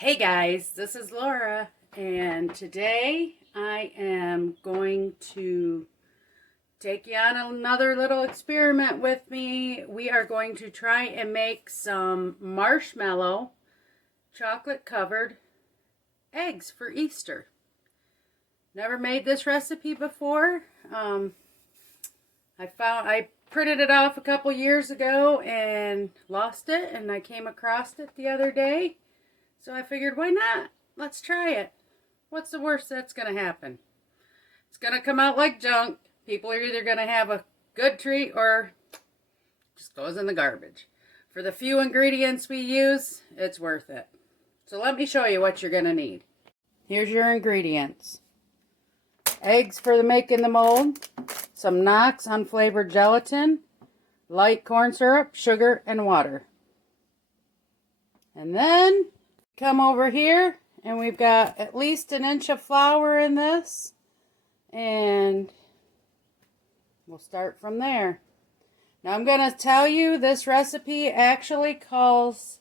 Hey guys, this is Laura, and today I am going to take you on another little experiment with me. We are going to try and make some marshmallow chocolate covered eggs for Easter. Never made this recipe before. I printed it off a couple years ago and lost it, and I came across it the other day. So I figured, why not? Let's try it. What's the worst that's going to happen? It's going to come out like junk. People are either going to have a good treat or just goes in the garbage. For the few ingredients we use, it's worth it. So let me show you what you're going to need. Here's your ingredients. Eggs for making the mold, some Knox unflavored gelatin, light corn syrup, sugar, and water. And then come over here, and we've got at least an inch of flour in this, and we'll start from there. Now I'm going to tell you, this recipe actually calls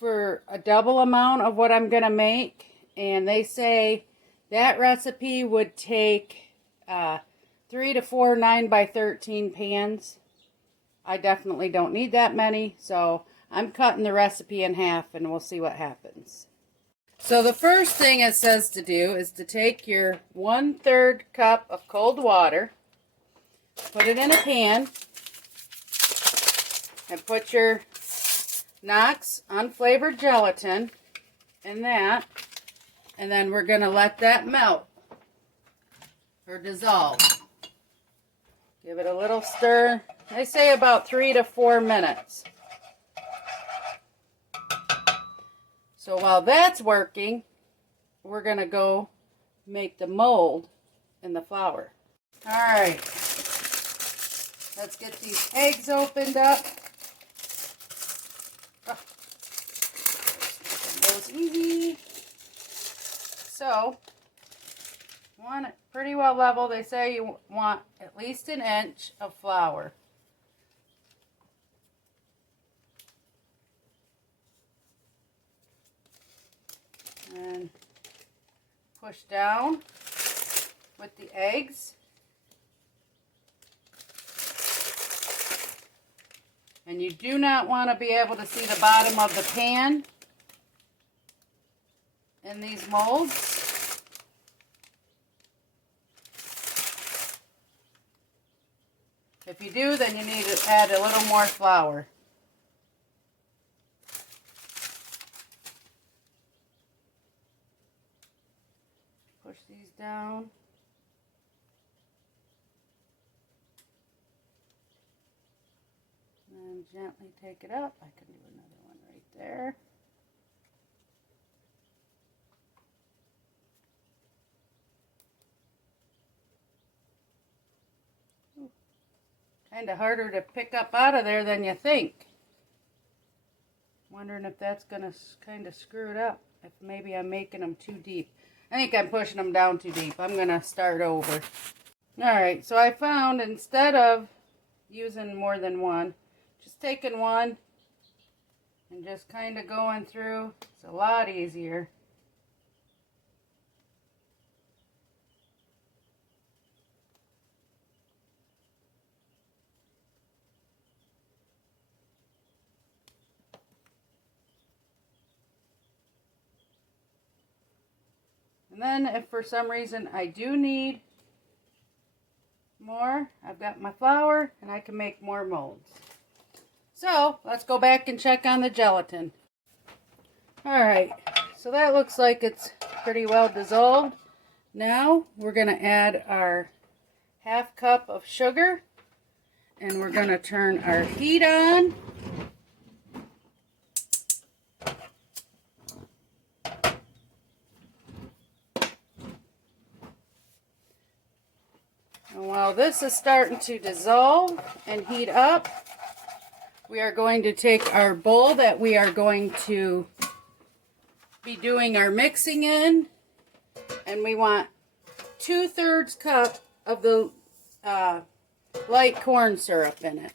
for a double amount of what I'm going to make, and they say that recipe would take 3 to 4 9x13 pans. I definitely don't need that many, so I'm cutting the recipe in half and we'll see what happens. So the first thing it says to do is to take your 1/3 cup of cold water, put it in a pan, and put your Knox unflavored gelatin in that, and then we're going to let that melt or dissolve. Give it a little stir. They say about 3 to 4 minutes. So while that's working, we're going to go make the mold in the flour. Alright, let's get these eggs opened up. Oh, those easy. So, want it pretty well level. They say you want at least an inch of flour. And push down with the eggs. And you do not want to be able to see the bottom of the pan in these molds. If you do, then you need to add a little more flour. Push these down. And gently take it up. I can do another one right there. Kind of harder to pick up out of there than you think. Wondering if that's going to kind of screw it up. If maybe I'm making them too deep. I think I'm pushing them down too deep. I'm going to start over. Alright, so I found instead of using more than one, just taking one and just kind of going through, it's a lot easier. And then if for some reason I do need more, I've got my flour and I can make more molds. So let's go back and check on the gelatin. Alright, so that looks like it's pretty well dissolved. Now we're going to add our 1/2 cup of sugar, and we're going to turn our heat on. And while this is starting to dissolve and heat up, we are going to take our bowl that we are going to be doing our mixing in, and we want 2/3 cup of the light corn syrup in it.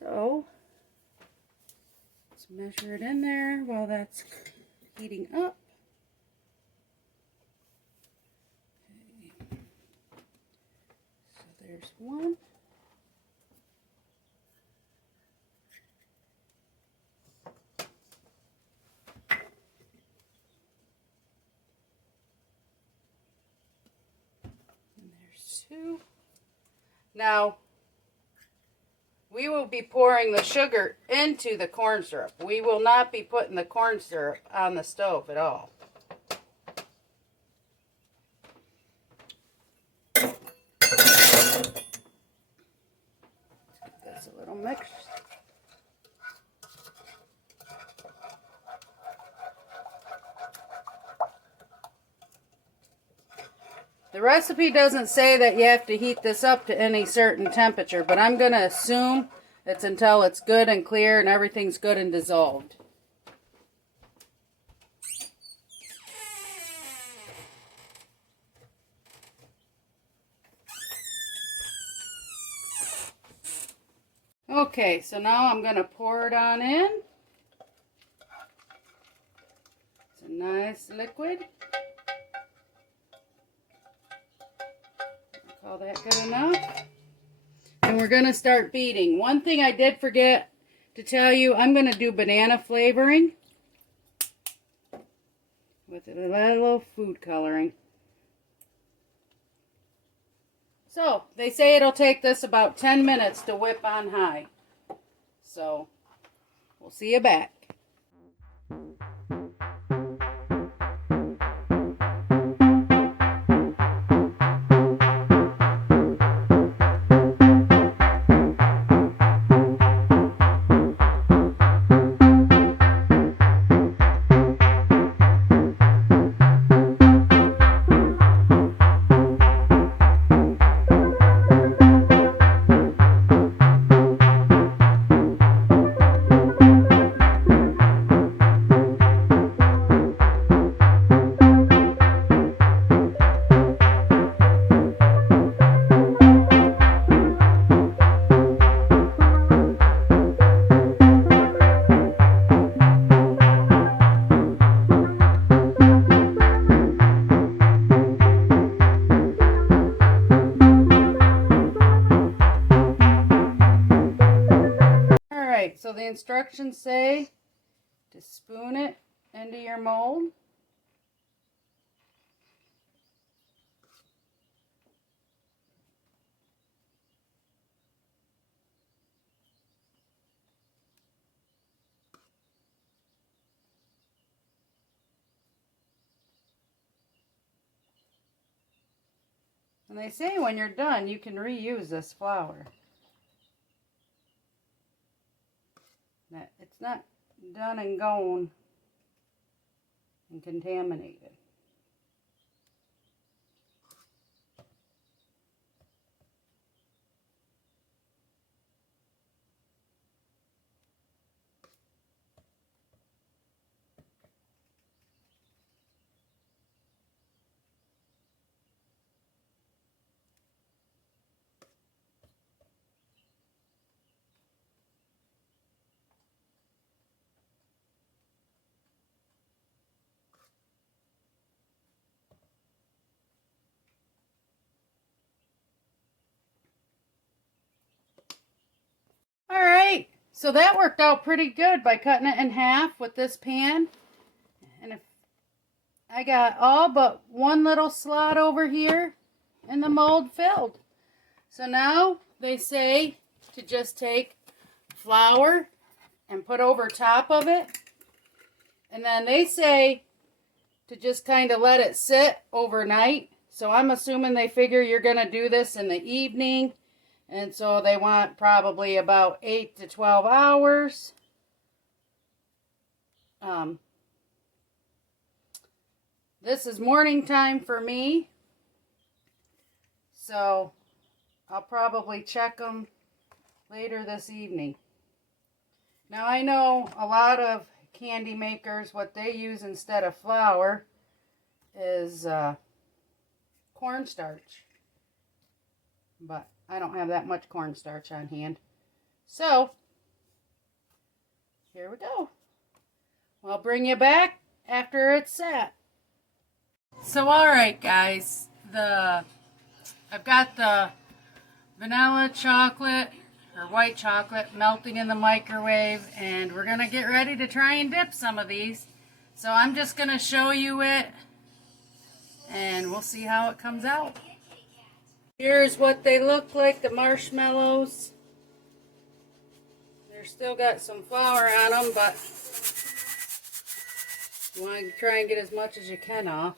So let's Just measure it in there while that's heating up. Okay. So there's one. And there's two. Now, we will be pouring the sugar into the corn syrup. We will not be putting the corn syrup on the stove at all. Let's give this a little mix. The recipe doesn't say that you have to heat this up to any certain temperature, but I'm going to assume it's until it's good and clear and everything's good and dissolved. Okay, so now I'm going to pour it on in. It's a nice liquid. Call that good enough. And we're going to start beating. One thing I did forget to tell you, I'm going to do banana flavoring with a little food coloring. So, they say it'll take this about 10 minutes to whip on high. So, we'll see you back. So the instructions say to spoon it into your mold. And they say when you're done, you can reuse this flour. That it's not done and gone and contaminated. Alright, so that worked out pretty good by cutting it in half with this pan. And if I got all but one little slot over here and the mold filled. So now they say to just take flour and put over top of it. And then they say to just kind of let it sit overnight. So I'm assuming they figure you're going to do this in the evening. And so they want probably about 8 to 12 hours. This is morning time for me. So I'll probably check them later this evening. Now I know a lot of candy makers, what they use instead of flour is cornstarch. But I don't have that much cornstarch on hand. So, here we go. I'll bring you back after it's set. So alright guys, I've got the vanilla chocolate or white chocolate melting in the microwave, and we're going to get ready to try and dip some of these. So I'm just going to show you it and we'll see how it comes out. Here's what they look like, the marshmallows. They're still got some flour on them, but you want to try and get as much as you can off.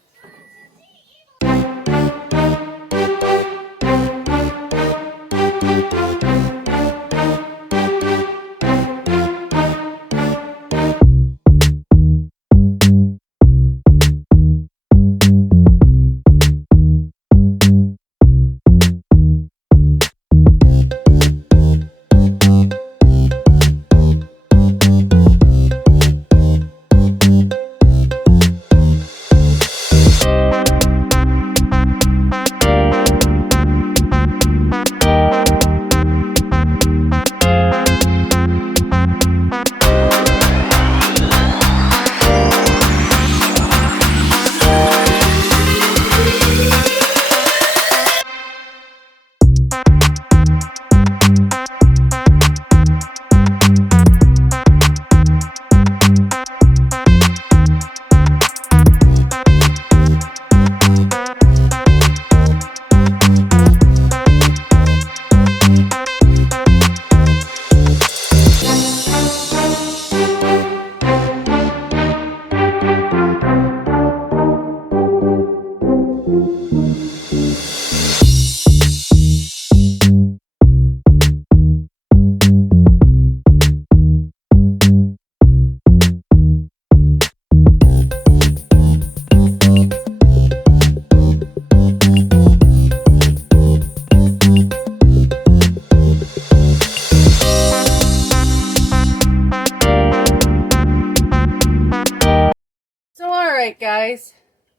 Alright guys,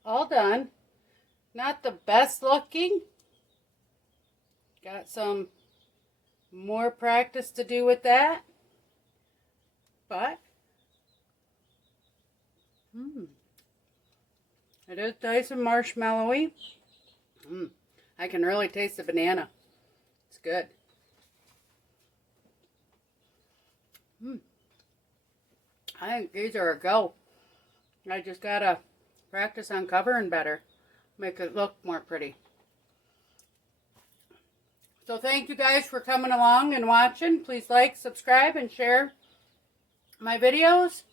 all done. Not the best looking. Got some more practice to do with that. But it is nice and marshmallowy. I can really taste the banana. It's good. I think these are a go. I just gotta practice on covering better. Make it look more pretty. So thank you guys for coming along and watching. Please like, subscribe, and share my videos.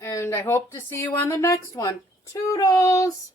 And I hope to see you on the next one. Toodles!